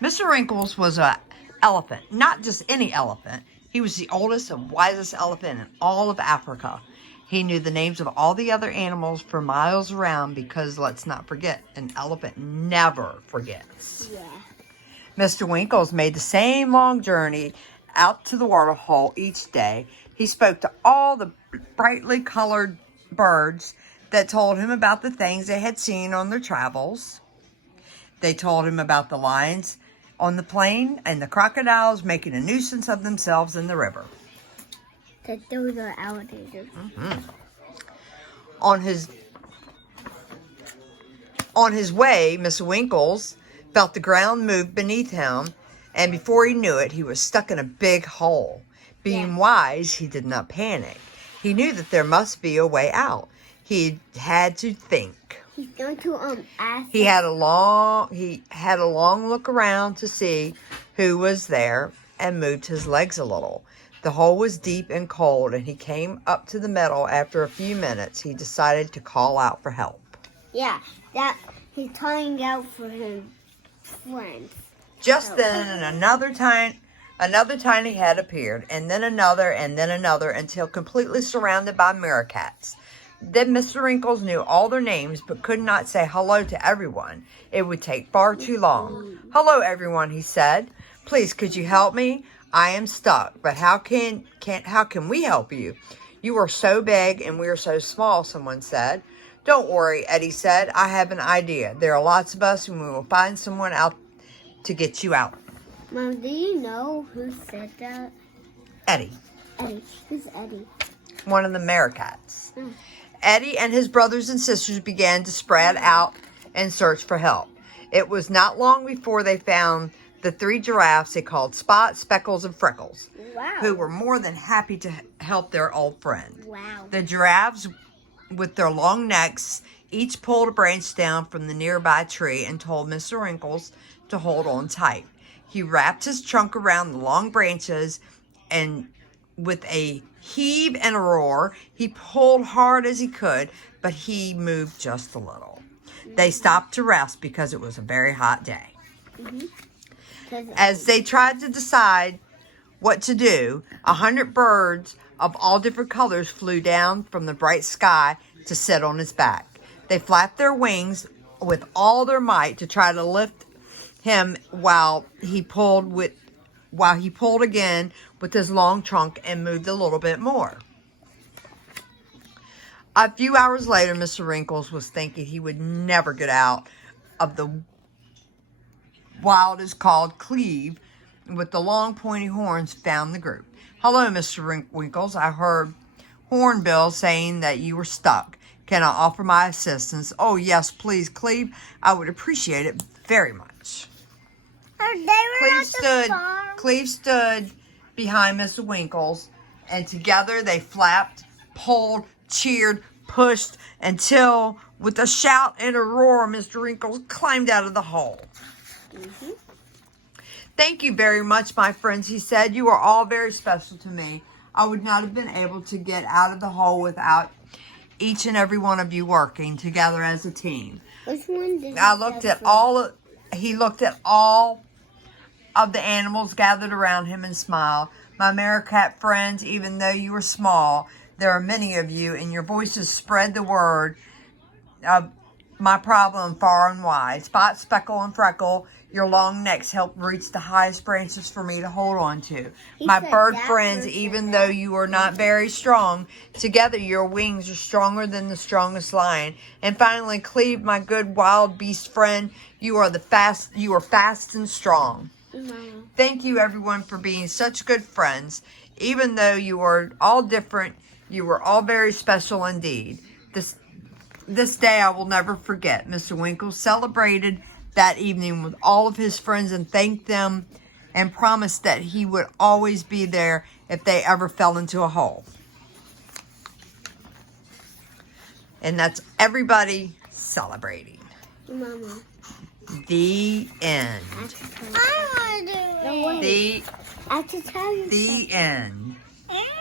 Mr. Wrinkles was an elephant, not just any elephant. He was the oldest and wisest elephant in all of Africa. He knew the names of all the other animals for miles around because, let's not forget, an elephant never forgets. Yeah. Mr. Winkles made the same long journey out to the waterhole each day. He spoke to all the brightly colored birds that told him about the things they had seen on their travels. They told him about the lions on the plain and the crocodiles making a nuisance of themselves in the river. That those are alligators. On his way, Mr. Winkles felt the ground move beneath him, and before he knew it, he was stuck in a big hole. Being wise, he did not panic. He knew that there must be a way out. He had to think. He's going to ask. He had a long look around to see who was there and moved his legs a little. The hole was deep and cold, and he came up to the middle. After a few minutes, he decided to call out for help. Yeah, that he's calling out for his friends. Just then, another tiny head appeared, and then another, until completely surrounded by meerkats. Then Mr. Wrinkles knew all their names, but could not say hello to everyone. It would take far too long. "Hello, everyone," he said. "Please, could you help me? I am stuck, but how can we help you? You are so big and we are so small," someone said. "Don't worry," Eddie said. "I have an idea. There are lots of us and we will find someone out to get you out." Mom, do you know who said that? Eddie. Eddie. Who's Eddie? One of the meerkats. Eddie and his brothers and sisters began to spread out and search for help. It was not long before they found the 3 giraffes they called Spot, Speckles, and Freckles, who were more than happy to help their old friend. Wow. The giraffes, with their long necks, each pulled a branch down from the nearby tree and told Mr. Wrinkles to hold on tight. He wrapped his trunk around the long branches, and with a heave and a roar, he pulled hard as he could, but he moved just a little. They stopped to rest because it was a very hot day. As they tried to decide what to do, 100 birds of all different colors flew down from the bright sky to sit on his back. They flapped their wings with all their might to try to lift him while he pulled again with his long trunk and moved a little bit more. A few hours later, Mr. Wrinkles was thinking he would never get out of the wild is called Cleve, with the long pointy horns, found the group. "Hello, Mr. Winkles. I heard Hornbill saying that you were stuck. Can I offer my assistance?" "Oh, yes, please, Cleve. I would appreciate it very much." Cleve stood behind Mr. Winkles, and together they flapped, pulled, cheered, pushed, until, with a shout and a roar, Mr. Wrinkles climbed out of the hole. "Thank you very much, my friends," he said. "You are all very special to me. I would not have been able to get out of the hole without each and every one of you working together as a team." Which one did He looked at all of the animals gathered around him and smiled. "My meerkat friends, even though you are small, there are many of you, and your voices spread the word of my problem far and wide. Spot, Speckle, and Freckle, your long necks help reach the highest branches for me to hold on to. My bird friends, even though you are not very strong, together your wings are stronger than the strongest lion. And finally, Cleve, my good wild beast friend, you are fast and strong. Thank you, everyone, for being such good friends. Even though you are all different, you were all very special indeed. This day I will never forget." Mr. Winkles celebrated that evening with all of his friends and thanked them and promised that he would always be there if they ever fell into a hole. And that's everybody celebrating. Mama. The end. I want to do it. The end.